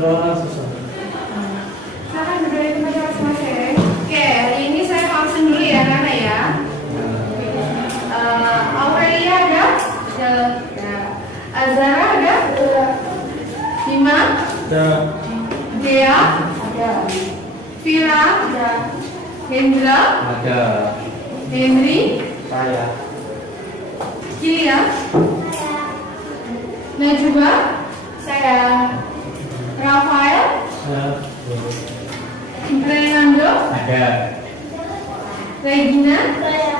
Drona susah. Silakan berdiri tempat masing-masing. Oke, hari ini saya langsung dulu ya, Nana ya. Aurelia ada? Ada. Azara ada? Bima? Ada. Dea? Ada. Vira? Ada. Hendra? Ada. Henry? Saya. Kilia? Najwa? Saya. Rafael? Saya. Renando? Ada. Regina? Saya.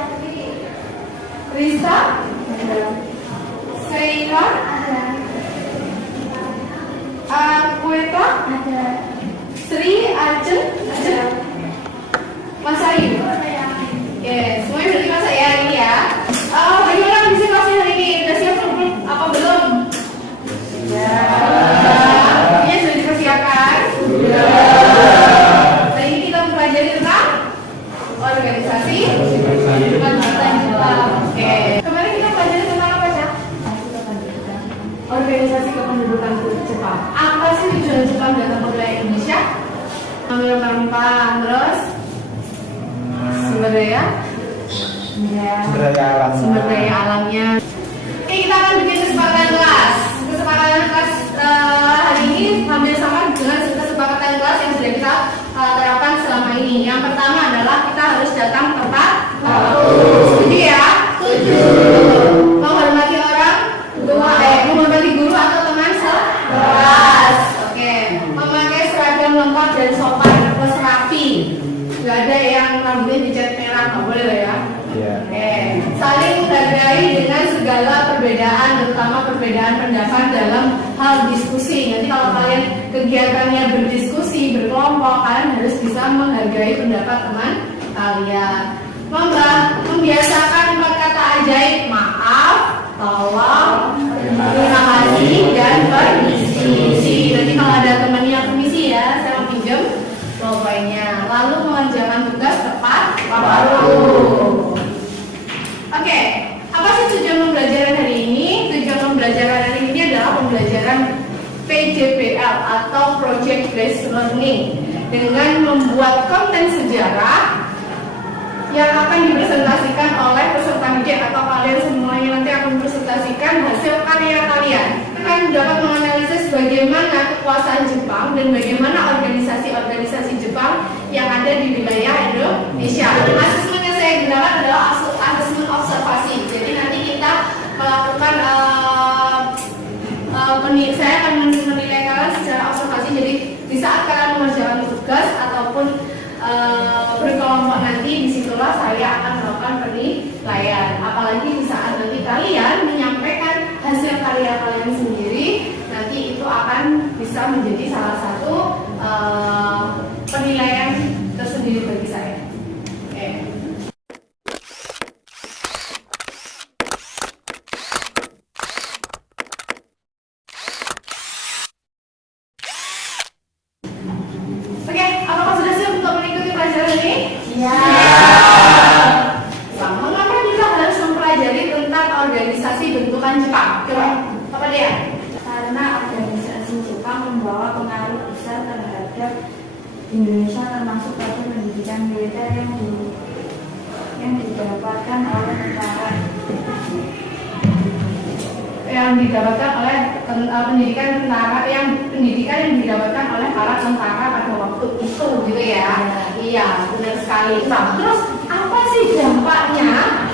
Risa? Ada. Sheila? Ada. Akueta? Ada. Sri? Arjun? Ada. Mas Ayu? Oke, semuanya sudah dimasak ya ini ya. Bagaimana kondisi kelasnya hari ini? Udah siap belum? Apa belum? Ya. Ini sudah dipersiapkan? Sudah. Hari ini kita mempelajari tentang organisasi kependudukan Jepang. Oke. Kemarin kita pelajari tentang apa, Cak? Organisasi kependudukan Jepang. Apa sih tujuan Jepang datang ke wilayah Indonesia? Mengambil penumpang, terus sumber daya, sumber daya alamnya. Oke, kita akan bikin kesepakatan kelas. Kesepakatan kelas hari ini hampir sama dengan kesepakatan kelas yang sudah kita terapkan selama ini. Yang pertama adalah kita harus datang tepat waktu. Setuju ya? Setuju. Menghormati orang, menghormati guru atau teman sekelas. Oke. Memakai seragam lengkap dan sopan terus rapi. Gak ada yang rambutnya dicat merah, nggak boleh lah ya. Oke. Saling menghargai dengan segala perbedaan, terutama perbedaan pendapat dalam hal diskusi. Nanti kalau kalian kegiatannya berdiskusi, berkelompok, kalian harus bisa menghargai pendapat teman kalian. Membiasakan 4 kata ajaib: maaf, tolong, terima kasih, dan permisi. Nanti kalau ada teman yang permisi ya, saya mau pinjam pulpennya. Lalu mengerjakan tugas tepat waktu. Oke, apa sih tujuan pembelajaran hari ini? Tujuan pembelajaran hari ini adalah pembelajaran PJBL atau Project Based Learning dengan membuat konten sejarah yang akan dipresentasikan oleh peserta didik atau kalian semuanya nanti akan mempresentasikan hasil karya kalian. Kalian dapat menganalisis bagaimana kekuasaan Jepang dan bagaimana organisasi-organisasi Jepang yang ada di wilayah Indonesia. Asesmen yang saya gunakan adalah asesmen observasi. Jadi nanti kita melakukan saya akan menilai kalian secara observasi. Jadi di saat kalian mengerjakan tugas ataupun berkelompok nanti, disitulah saya akan melakukan penilaian. Apalagi di saat nanti kalian menyampaikan hasil karya kalian sendiri, nanti itu akan bisa menjadi salah satu penilaian tersendiri bagi saya. Oke. Oke, apakah sudah siap untuk mengikuti pelajaran ini? Ya. Mengapa kita harus mempelajari tentang organisasi bentukan Jepang? Coba, apa dia? Karena organisasi Jepang membawa pengaruh besar terhadap Indonesia, termasuk pada pendidikan militer yang didapatkan oleh tentara. Yang didapatkan oleh pendidikan yang didapatkan oleh para tentara pada waktu itu, gitu ya. Iya, benar sekali. Nah, terus apa sih dampaknya?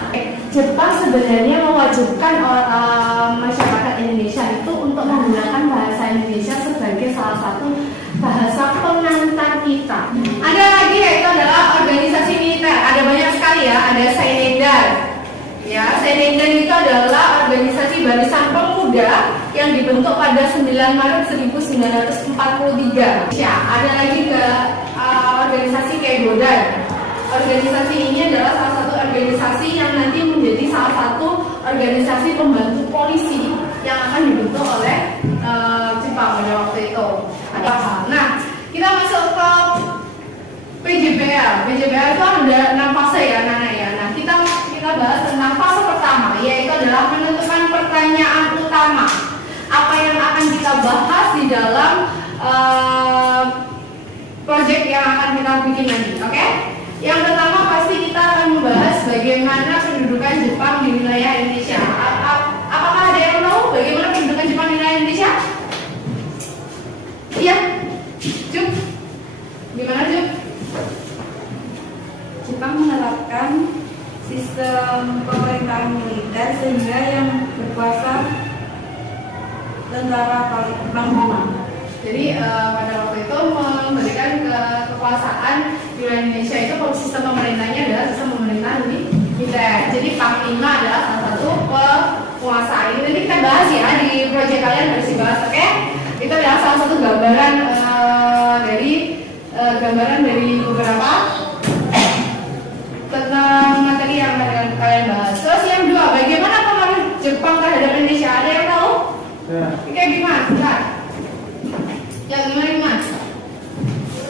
Jepang sebenarnya mewajibkan masyarakat Indonesia itu untuk menggunakan bahasa Indonesia sebagai salah satu bahasa pengantar kita. Ada lagi yaitu adalah organisasi militer. Ada banyak sekali ya. Ada Seinendan. Ya, Seinendan itu adalah organisasi barisan pemuda yang dibentuk pada 9 Maret 1943. Ya, ada lagi ke organisasi Keigodan. Organisasi ini adalah salah satu organisasi yang nanti menjadi salah satu organisasi pembantu polisi yang akan dibentuk oleh Jepang pada waktu itu. Nah, kita masuk ke PJBL. PJBL itu ada 6 fase ya, Nana ya. Nah, kita bahas tentang fase pertama, yaitu adalah menentukan pertanyaan utama. Apa yang akan kita bahas di dalam bikin lagi, oke? Yang pertama pasti kita akan membahas bagaimana pendudukan Jepang di wilayah Indonesia. Apakah ada yang tahu bagaimana pendudukan Jepang di wilayah Indonesia? Iya, Juk. Gimana Juk? Jepang menerapkan sistem pemerintahan militer sehingga yang berkuasa tentara Panglima. Jadi pada waktu itu memberikan kekuasaan di wilayah Indonesia itu sistem pemerintahnya adalah sistem pemerintahan militer. Jadi Panglima adalah salah satu penguasa. Ini nanti kita bahas ya di proyek kalian harus dibahas, oke? Itu adalah salah satu gambaran dari beberapa tentang materi yang kalian bahas. Terus yang kedua, bagaimana pengaruh Jepang terhadap Indonesia? Ada yang tahu? Ya. Kayak gimana? Bentar. Ya gimana?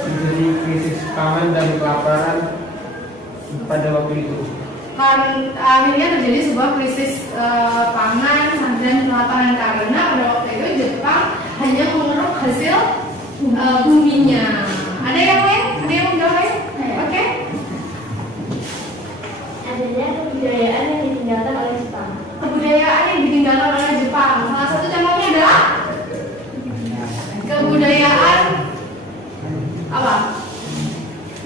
Jadi krisis pangan dan kelaparan pada waktu itu. Akhirnya terjadi sebuah krisis pangan dan kelaparan karena pada waktu itu Jepang hanya mengeruk hasil buminya. Ada yang lain? Ada yang mau lain? Oke. Adanya kebudayaan yang ditinggalkan oleh Jepang. Kebudayaan yang ditinggalkan oleh Jepang. Salah satu contohnya adalah kebudayaan apa?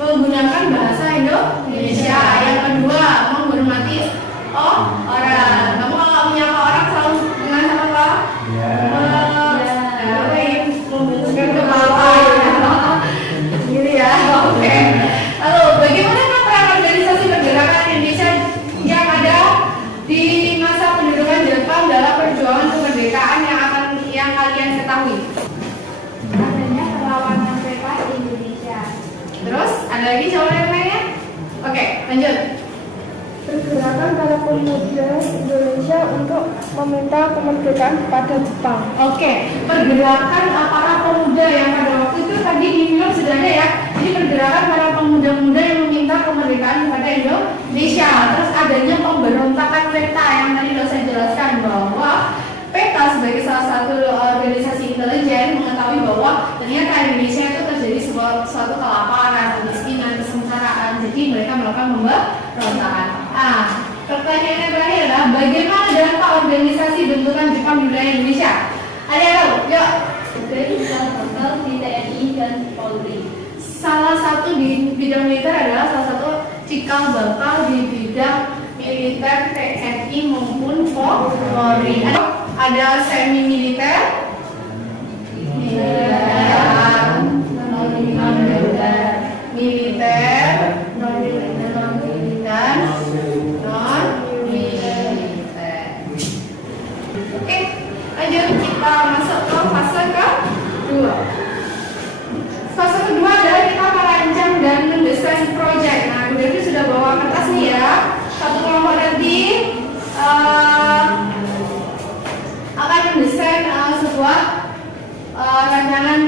Menggunakan bahasa Indonesia. Yang kedua, menghormati orang. Kamu kalau menyapa orang selalu dengan apa? Membungkukkan kepala. Gitu ya. Oke. Lalu bagaimana peran organisasi pergerakan Indonesia yang ada di masa pendudukan Jepang dalam perjuangan kemerdekaan yang kalian ketahui? Adanya perlawanan mereka di Indonesia. Terus ada lagi jawaban yang lainnya? Oke, lanjut. Pergerakan para pemuda Indonesia untuk meminta kemerdekaan kepada Jepang. Oke, pergerakan para pemuda yang pada waktu itu tadi di film sudah ada ya. Jadi pergerakan para pemuda-pemuda yang meminta kemerdekaan kepada Indonesia. Terus adanya pemberontakan PETA yang tadi sudah saya jelaskan bahwa PETA sebagai salah satu organisasi intelijen mengetahui bahwa ternyata Indonesia itu terjadi suatu kelaparan, kemiskinan, kesengsaraan. Jadi mereka melakukan pemberontakan. Pertanyaan yang terakhir adalah bagaimana dampak organisasi bentukan Jepang di wilayah Indonesia? Ada yang tahu? Yuk. Jadi salah satu di TNI dan Polri. Salah satu di bidang militer adalah salah satu cikal bakal di bidang militer TNI maupun Polri. Ada semi militer, militer, dan non militer. Oke, lanjut kita masuk ke fase kedua. Fase kedua adalah kita merancang dan mendesain proyek. Nah, Devi sudah bawa kertas nih ya. Satu kelompok nanti akan mendesain sebuah rancangan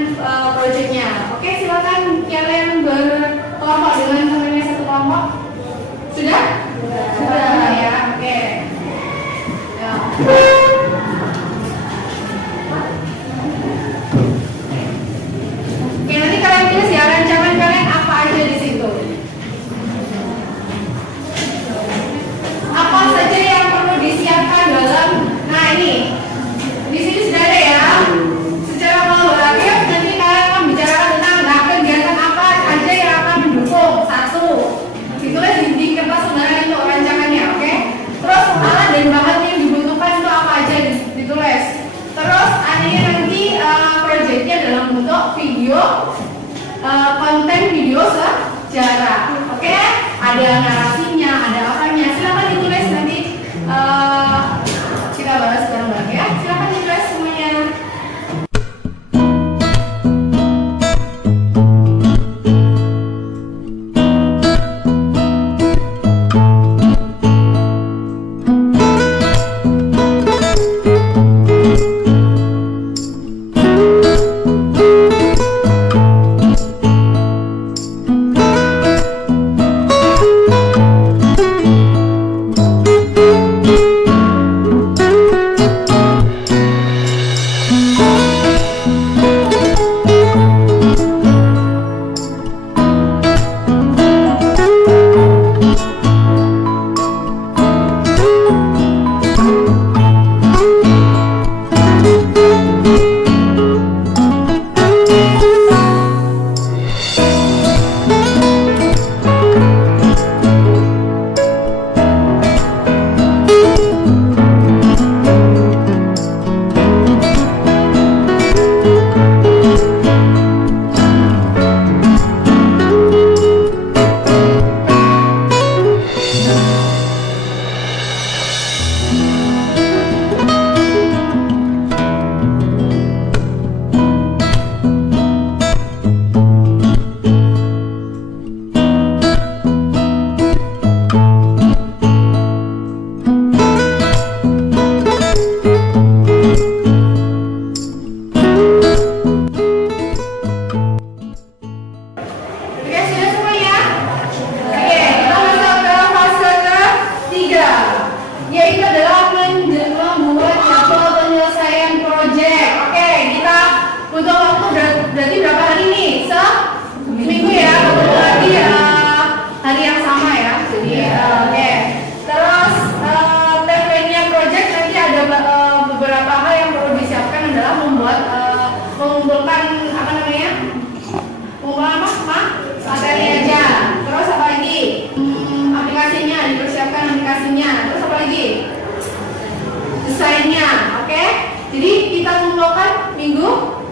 proyeknya. Oke, silakan kalian berkelompok dengan temannya satu kelompok. Sudah? Sudah ya. Oke. Ya. Oke, nanti kalian tulis ya rancangan kalian apa aja di situ. Apa saja yang perlu disiapkan dalam? Nah ini, di sini sudah ada ya. Secara kolaboratif nanti kalian akan bicarakan tentang kegiatan apa aja yang akan mendukung. Satu, ditulis di kertas saudara itu rancangannya, oke? Terus alat dan bahan yang dibutuhkan itu apa aja ditulis. Terus adanya nanti proyeknya dalam bentuk video, konten video sejarah, oke? Ada narasinya, ada apanya. Silakan ditulis nanti kita bahas bareng-bareng ya. Silakan ditulis semuanya.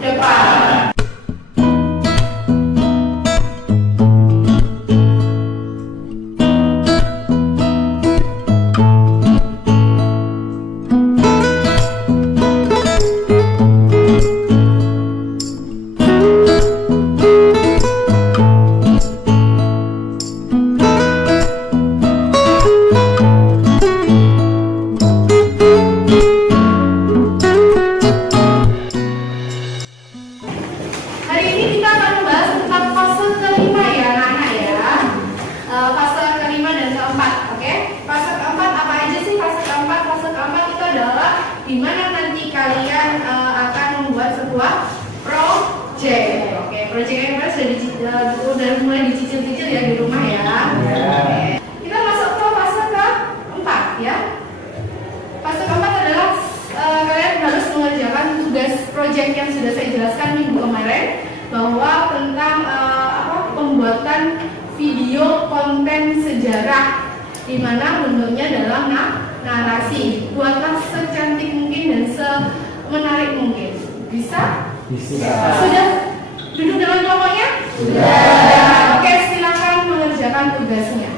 depan. Hari ini kita akan membahas tentang fase kelima ya anak-anak ya. Fase kelima dan keempat, oke? Fase keempat apa aja sih fase keempat? Fase keempat itu adalah di mana nanti kalian akan membuat sebuah project. Oke, projectnya kemarin sudah mulai dicicil-cicil ya di rumah ya. Oke. Kita masuk ke fase keempat ya. Fase keempat adalah kalian harus mengerjakan tugas project yang sudah saya jelaskan minggu kemarin, bahwa tentang pembuatan video konten sejarah di mana bentuknya dalam narasi. Buatlah secantik mungkin dan semenarik mungkin. Bisa? Bisa. Sudah duduk dengan kelompoknya? Sudah. Oke, silakan mengerjakan tugasnya.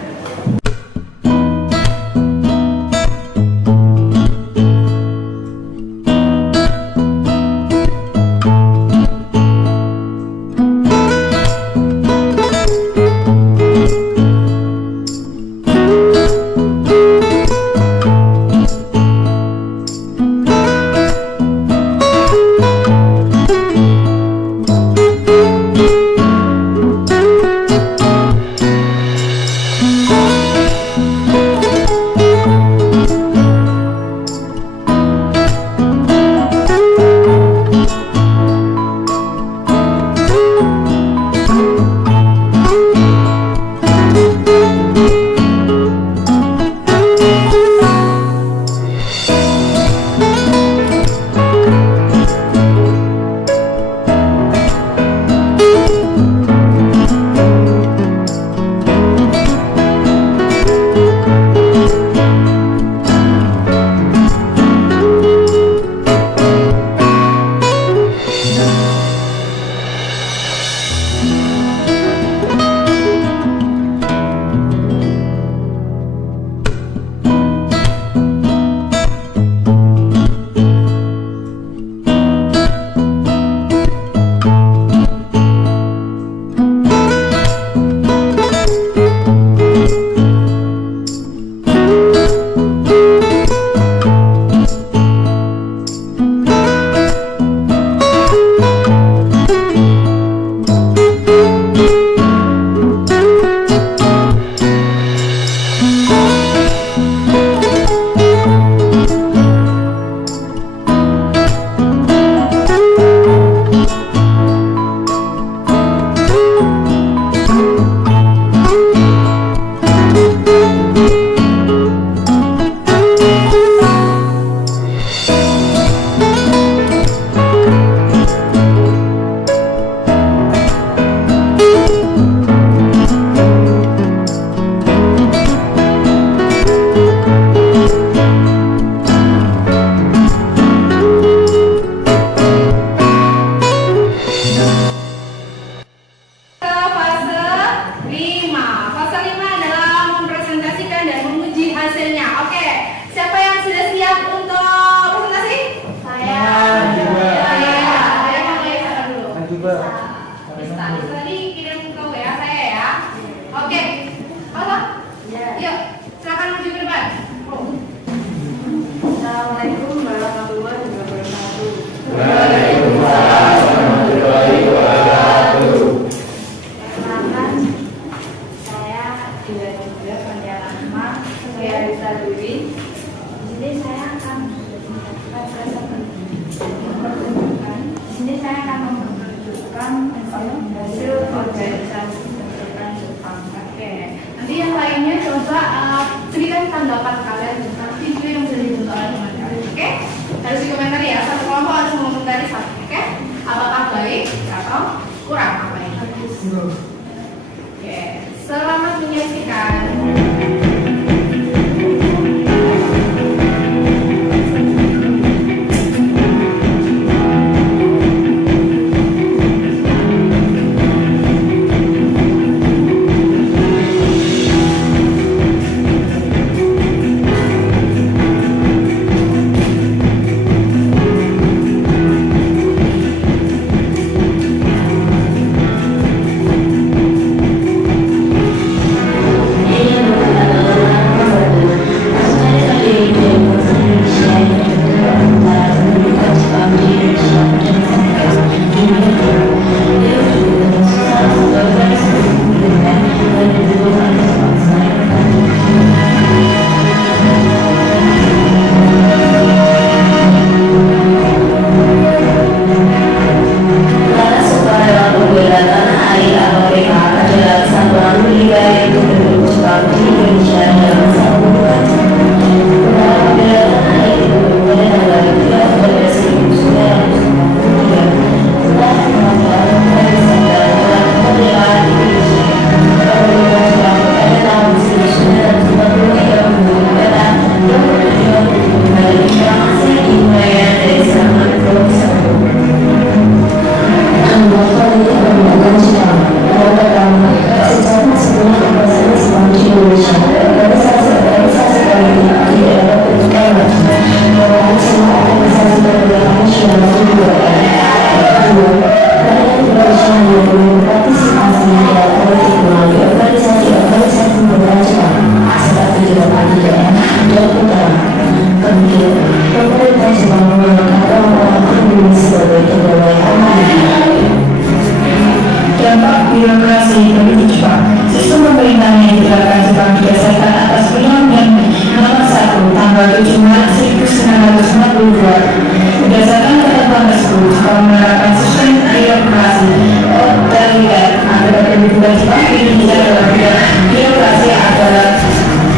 militer anggota pendudukan Jepang di Indonesia dalam bidang birokrasi adalah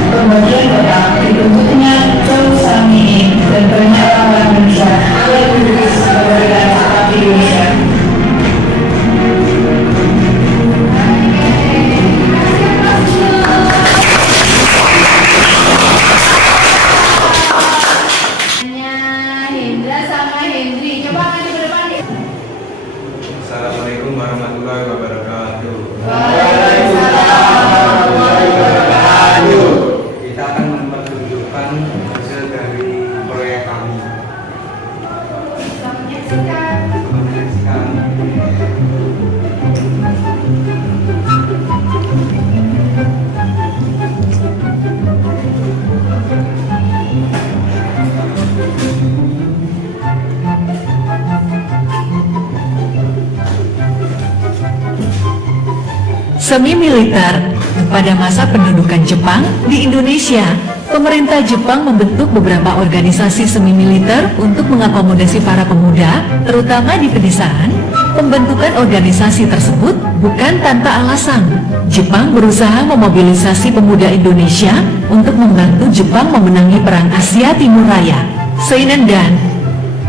kemudian dibentuknya Chou Samini dan banyak orang Indonesia yang duduk sebagai Jepang di Indonesia. Hendra sama Hendri. Coba maju ke depan deh. Assalamualaikum warahmatullahi wabarakatuh. Kita akan mempertunjukkan hasil dari proyek kami. Selamat menyaksikan. Selamat menyaksikan. Semi militer. Pada masa pendudukan Jepang di Indonesia, pemerintah Jepang membentuk beberapa organisasi semi militer untuk mengakomodasi para pemuda, terutama di pedesaan. Pembentukan organisasi tersebut bukan tanpa alasan. Jepang berusaha memobilisasi pemuda Indonesia untuk membantu Jepang memenangi Perang Asia Timur Raya.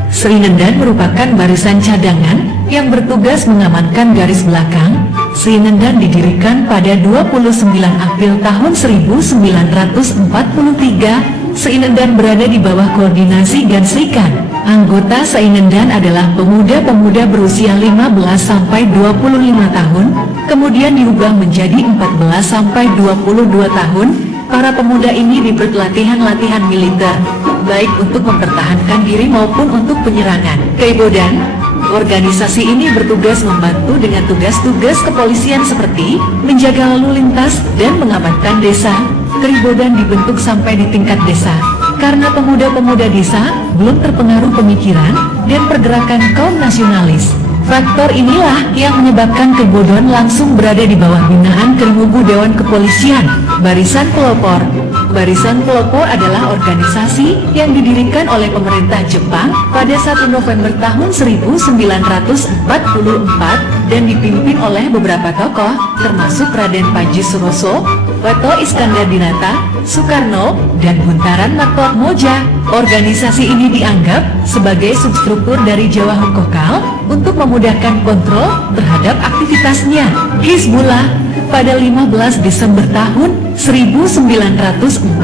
Seinendan merupakan barisan cadangan yang bertugas mengamankan garis belakang. Seinendan didirikan pada 29 April tahun 1943. Seinendan berada di bawah koordinasi Gansrikan. Anggota Seinendan adalah pemuda-pemuda berusia 15 sampai 25 tahun, kemudian diubah menjadi 14 sampai 22 tahun. Para pemuda ini diberi latihan militer, baik untuk mempertahankan diri maupun untuk penyerangan. Keibodan, organisasi ini bertugas membantu dengan tugas-tugas kepolisian seperti menjaga lalu lintas dan mengamankan desa. Keribodan dibentuk sampai di tingkat desa, karena pemuda-pemuda desa belum terpengaruh pemikiran dan pergerakan kaum nasionalis. Faktor inilah yang menyebabkan Keribodan langsung berada di bawah binaan Kerimubu Dewan Kepolisian, Barisan Pelopor. Barisan Pelopor adalah organisasi yang didirikan oleh pemerintah Jepang pada 1 November tahun 1944 dan dipimpin oleh beberapa tokoh, termasuk Raden Panji Suroso, Wato Iskandar Dinata, Soekarno, dan Buntaran Matotmoja. Organisasi ini dianggap sebagai substruktur dari Jawa Hokokal untuk memudahkan kontrol terhadap aktivitasnya. Hizbullah pada 15 Desember tahun 1944,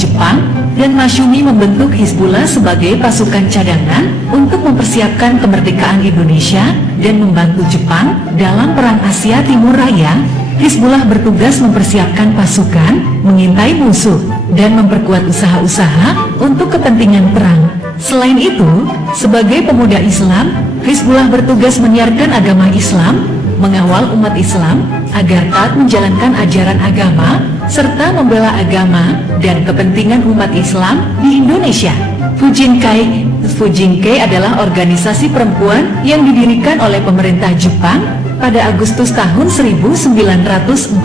Jepang dan Masyumi membentuk Hizbullah sebagai pasukan cadangan untuk mempersiapkan kemerdekaan Indonesia dan membantu Jepang dalam Perang Asia Timur Raya. Hizbullah bertugas mempersiapkan pasukan, mengintai musuh, dan memperkuat usaha-usaha untuk kepentingan perang. Selain itu, sebagai pemuda Islam, Hizbullah bertugas menyiarkan agama Islam, mengawal umat Islam agar taat menjalankan ajaran agama, serta membela agama dan kepentingan umat Islam di Indonesia. Fujinkai adalah organisasi perempuan yang didirikan oleh pemerintah Jepang pada Agustus tahun 1943,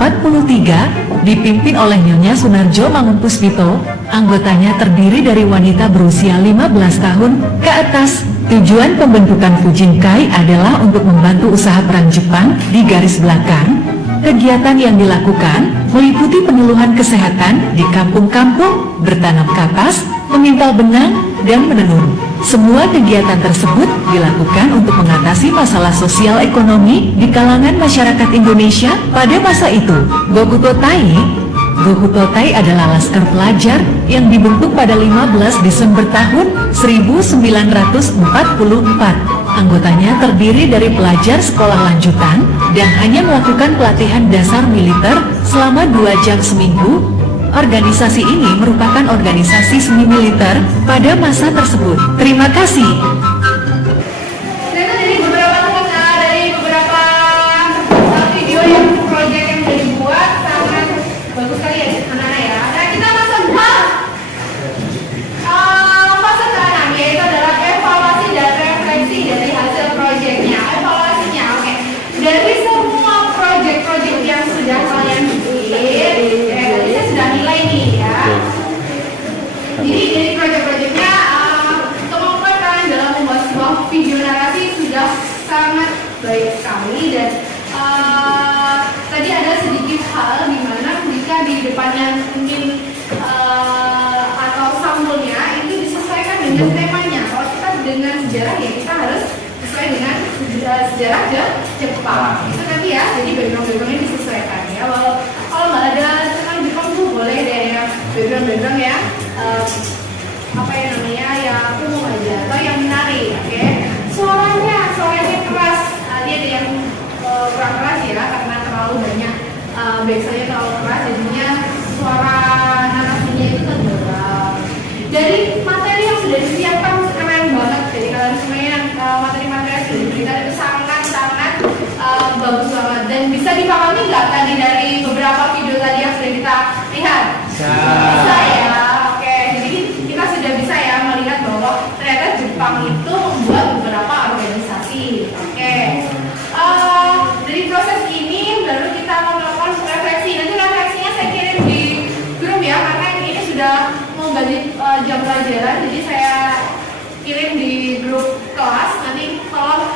dipimpin oleh Nyonya Sunarjo Mangunkusumo. Anggotanya terdiri dari wanita berusia 15 tahun ke atas. Tujuan pembentukan Fujinkai adalah untuk membantu usaha perang Jepang di garis belakang. Kegiatan yang dilakukan meliputi penyuluhan kesehatan di kampung-kampung, bertanam kapas, memintal benang, dan menenun. Semua kegiatan tersebut dilakukan untuk mengatasi masalah sosial ekonomi di kalangan masyarakat Indonesia pada masa itu. Gokutotai adalah laskar pelajar yang dibentuk pada 15 Desember tahun 1944. Anggotanya terdiri dari pelajar sekolah lanjutan dan hanya melakukan pelatihan dasar militer selama 2 jam seminggu. Organisasi ini merupakan organisasi semi militer pada masa tersebut. Terima kasih. Ternyata dari beberapa video yang proyek yang sudah dibuat sangat bagus sekali ya anak-anak ya. Nah kita masuk ke fase ke-6, yaitu adalah evaluasi dan refleksi dari hasil proyeknya. Evaluasinya, oke. Dari semua proyek-proyek yang sudah kalian bikin, tadi saya sudah nilai nih ya. Jadi dari proyek-proyeknya kemampuan kalian dalam depannya mungkin atau sampulnya itu disesuaikan dengan temanya. Kalau kita dengan sejarah ya kita harus sesuai dengan sejarah Jepang. Itu nanti ya, jadi background-backgroundnya disesuaikan ya. Kalau nggak ada tentang Jepang tuh boleh deh ya background ya. Apa ya namanya ya umum aja atau yang menarik, oke? Suaranya keras, dia ada yang kurang keras ya karena terlalu banyak biasanya terlalu keras jadinya suara narasinya itu tenggelam. Dari materi yang sudah disiapkan keren banget, jadi kalian semuanya yang materi-materi yang sudah diberikan itu sangat bagus banget dan bisa dipahami nggak tadi dari beberapa video tadi yang sudah kita lihat? Bisa ya. Kita sudah bisa ya melihat bahwa ternyata Jepang itu membuat beberapa organisasi. Oke. Dari proses ini baru kita melakukan refleksi. Nanti refleksinya saya kirim di grup ya karena ini sudah mau ganti jam pelajaran. Jadi saya kirim di grup kelas. Nanti kalau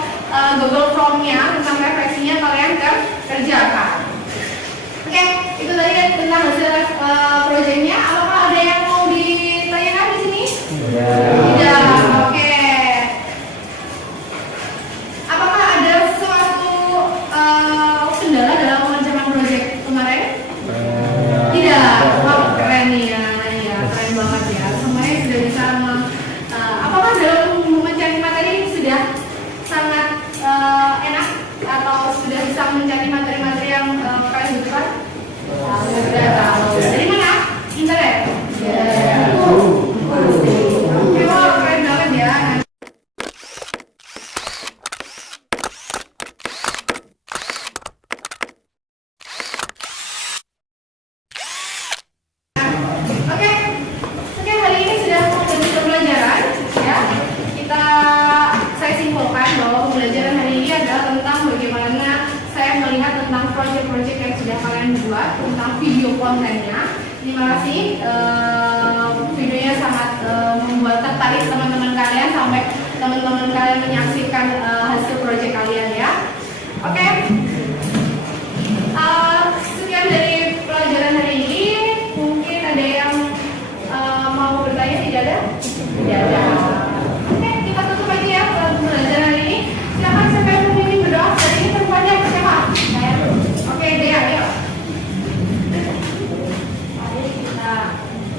Google Form-nya tentang refleksinya kalian kerjakan. Oke, itu tadi tentang hasil proyeknya. Apakah ada yang mau ditanyakan di sini? Tidak. Oke. Apakah ada suatu kendala dalam mengerjakan proyek kemarin? Tidak. Wah, keren ya, keren banget ya. Semuanya sudah bisa. Apakah dalam mencari materi sudah sangat enak atau sudah bisa mencari materi-materi yang kalian butuhkan? Sudah tahu. Dari mana? Internet? Oke, wah keren banget ya. Oke, hari ini sudah menjadi pembelajaran ya. Saya simpulkan bahwa pembelajaran hari ini adalah tentang bagaimana saya melihat tentang proyek-proyek yang sudah kalian buat, tentang video kontennya. Terima kasih, videonya sangat membuat tertarik teman-teman kalian sampai teman-teman kalian menyaksikan hasil proyek kalian ya. Oke. Sekian dari pelajaran hari ini. Mungkin ada yang mau bertanya? Tidak ada? Tidak ada. Oke, kita tutup aja ya pelajaran hari ini. Silakan siapa yang memimpin berdoa? Hari ini perempuannya siapa? Saya. Oke, Dea, ayo.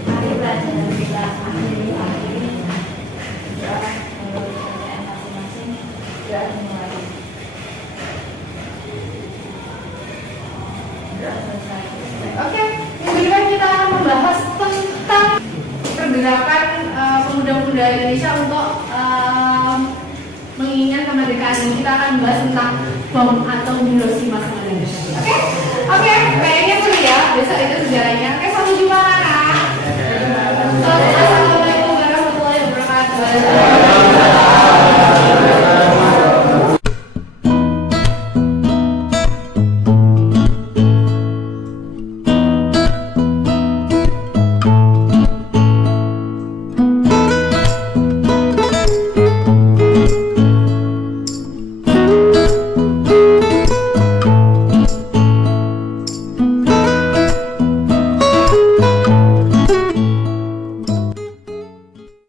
Mari pelajaran kita akhiri hari ini. Pertanyaan masing-masing sudah dimulai. Oke, minggu depan kita akan membahas tentang pergerakan pemuda-pemuda Indonesia untuk mengingat kemerdekaan. Kita akan membahas tentang bom atau Hiroshima sama Nagasaki. Oke, kayaknya seru ya. Besok itu sejarahnya. Oke, sampai jumpa.